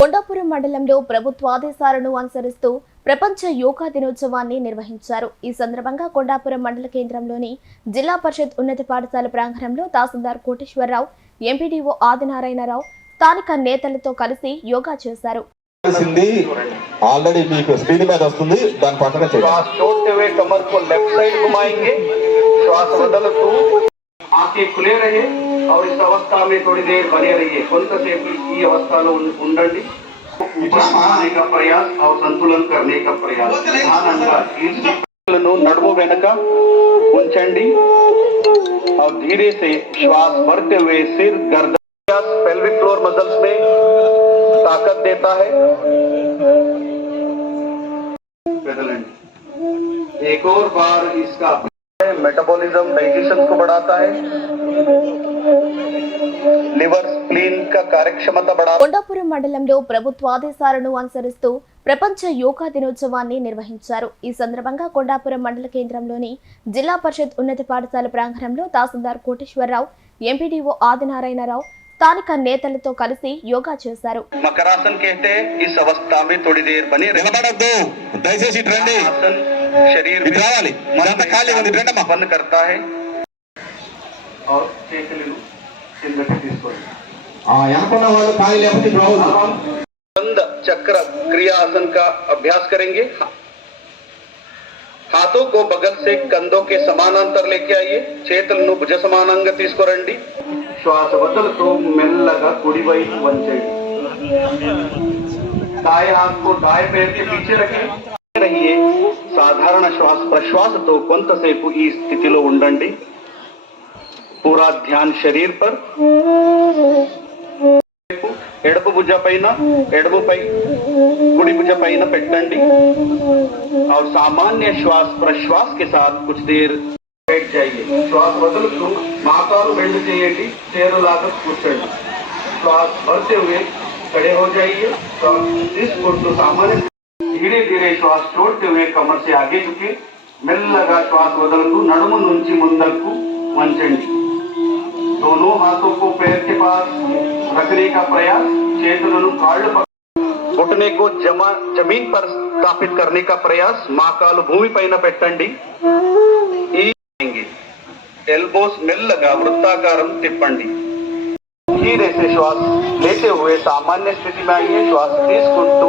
కొండాపురం మండలంలో ప్రభుత్వ ఆదేశాలను అనుసరిస్తూ ప్రపంచ యోగా దినోత్సవాన్ని నిర్వహించారు. ఈ సందర్భంగా కొండాపురం మండల కేంద్రంలోని జిల్లా పరిషత్ ఉన్నత పాఠశాల ప్రాంగణంలో తహసీల్దార్ కోటేశ్వరరావు, ఎంపీడీఓ ఆదినారాయణరావు స్థానిక నేతలతో కలిసి యోగా చేశారు. ఆల్రెడీ మీకు స్క్రీన్ మీద వస్తుంది, దాని పక్కన श्वास छोड़ते हुए कमर को लेफ्ट साइड घुमाएंगे, श्वास बदलतू आंखें खुले रहे और इस अवस्था में थोड़ी देर बने रहिए. కొంతసేపు ఈ అవస్థలో ఉండండి. ఆने का प्रयास और संतुलन करने का प्रयास. నిదానంగా ఈ చేతులను నడుము వెనుక ఉంచండి और धीरे से श्वास भरते हुए सिर गर्दन पेल्विक फ्लोर मसल्स में ताकत देता है. एक और बार इसका मेटाबॉलिज्म डाइजेशन को बढ़ाता है, लिवर स्प्लीन का कार्यक्षमता बढ़ाता है. కొండాపురం మండలంలో ప్రభుత్వ ఆదేశాలను అనుసరిస్తూ ప్రపంచ యోగా దినోత్సవాన్ని నిర్వహించారు. ఈ సందర్భంగా కొండాపురం మండల కేంద్రంలోని జిల్లా పరిషత్ ఉన్నత పాఠశాల ప్రాంగణంలో తహసీల్దార్ కోటేశ్వరరావు, ఎంపీడీఓ ఆదినారాయణరావు స్థానిక నేతలతో కలిసి యోగా చేశారు. మకరాసన్ कहते हैं इस अवस्था में थोड़ी देर बने నిలబడొద్దు, దయచేసి రండి. आसन शरीर ఇది రావాలి, మనంతా ఖాళీ ఉంది, రండమ్మా. बंद करता है और చేతులను కిందకి తీసుకోండి. వెనకున్న వాళ్ళు ఖాళీ లేకపోతే बंद चक्र क्रिया आसन का अभ्यास करेंगे. हाथों को बगल से कंधों के समानांतर लेके आइए. చేతులను భుజ సమానంగా తీసుకురండి. శ్వాస వదులుతూ మెల్లగా కుడి వైపు వంచండి. दाएं हाथ को दाएं पैर के पीछे रहिए. సాధారణ శ్వాస ప్రశ్వాసతో కొంతసేపు ఈ స్థితిలో ఉండండి. पूरा ध्यान शरीर पर. ఎడమ భుజ పైన ఎడమపై కుడి భుజ పైన పెట్టండి और सामान्य श्वास प्रश्वास के साथ कुछ देर बैठ जाइए. श्वास వదులుతూ మోకాలు బెండ్ చేయండి, చేరులాగా కూర్చోండి. श्वास भरते हुए खड़े हो जाइए. इसको सामान्य धीरे धीरे श्वास छोड़ते हुए कमर से आगे झुके. మెల్లగా శ్వాస వదులుతూ నడుము నుంచి ముందరకు వంచండి. दोनों हाथों को पैर के पास रखने का प्रयास. చేతులను కాళ్ళు घुटने को जमीन पर स्थापित करने का प्रयास. మోకాలు భూమి పైన పెట్టండి. एल्बोस మెల్లగా వృత్తాకారం తిప్పండి. धीरे से श्वास लेते हुए सामान्य स्थिति में आइए. श्वास తీసుకుంటూ